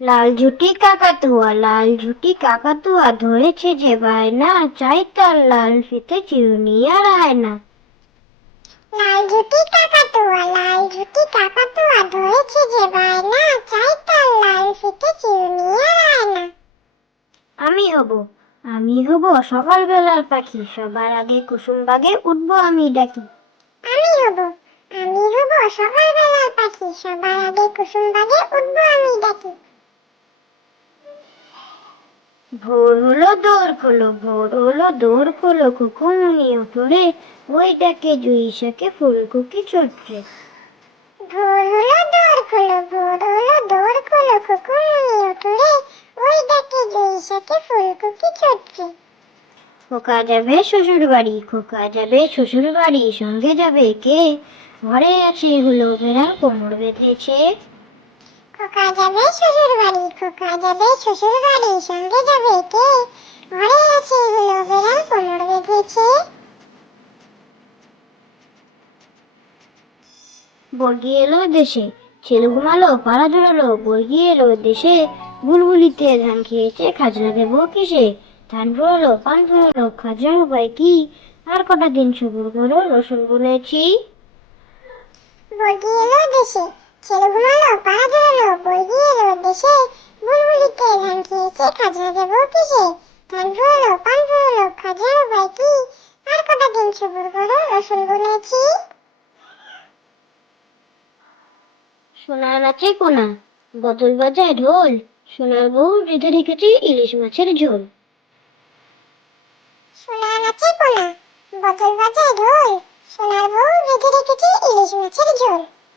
লাল ঝুটি কাকাতুয়া, লাল ঝুটি কাকাতুয়া, ধরেছে যে বায়না, চাই তার লাল ফিতে চিরুনি আর আয়না। লাল ঝুঁটি কাকাতুয়া, লাল ঝুঁটি কাকাতুয়া, ধরেছে যে বায়না, চাই তার লাল ফিতে চিরুনি আর আয়না। আমি হব, আমি হব সকালবেলার পাখি, সবার আগে কুসুম বাগে উঠবো আমি ডাকি। আমি হব, আমি হব সকালবেলার পাখি, সবার আগে কুসুম বাগে উঠবো আমি ডাকি। ভোর হলো দৌড় খোলো, ভোর হলো দৌড় খোলো, কুকুমনি ওঠো রে, ওই ডাকে জুই শাকে ফুলকুকি চটকে। ভোর হলো দৌড় খোলো, ভোর হলো দৌড় খোলো, কুকুরমুনি ওঠো রে, ওই ডাকে জুই শাকে ফুলকুকি চটকে। খোকা যাবে শ্বশুর বাড়ি, খোকা যাবে শ্বশুর বাড়ি, সঙ্গে যাবে কে? ঘরে আছে হলো বেড়াল কোমর বেঁধেছে। খোকা যাবে শ্বশুর বাড়ি, খোকা যাবে শ্বশুর বাড়ি, সঙ্গে যাবে কে? ঘরে আছে হলো বেড়াল কোমর বেঁধেছে। বর্গি এলো দেশে, ছেলে ঘুমালো পাড়া জোড়ালো, বর্গি এলো দেশে, বুলবুলিতে ধান খেয়েছে, খাজনা দেবো কিসে? ধান ফুরালো পান ফুরালো, খাজনার উপায় কি? আর কটা দিন সবুর করো, রসুন বলেছি। বর্গি এলো দেশে, ছেলে ঘুমালো পাড়া জোড়ালো, বর্গি এলো দেশে, বুলবুলিতে ধান খেয়েছে, খাজনা দেবো কিসে? ধান ফুরালো পান ফুরালো, খাজনার উপায় কি? আর কটা দিন সবুর করো, রসুন বুনেছি। সোনার নাচে কোনা, বদল বাজায় ঢোল, সোনার বউ রেঁধে রেখেছি ইলিশ মাছের ঝোল। সোনা নাচে কোনা, বদল বাজায় ঢোল, সোনার বউ রেঁধে রেখেছে ইলিশ মাছের ঝোল।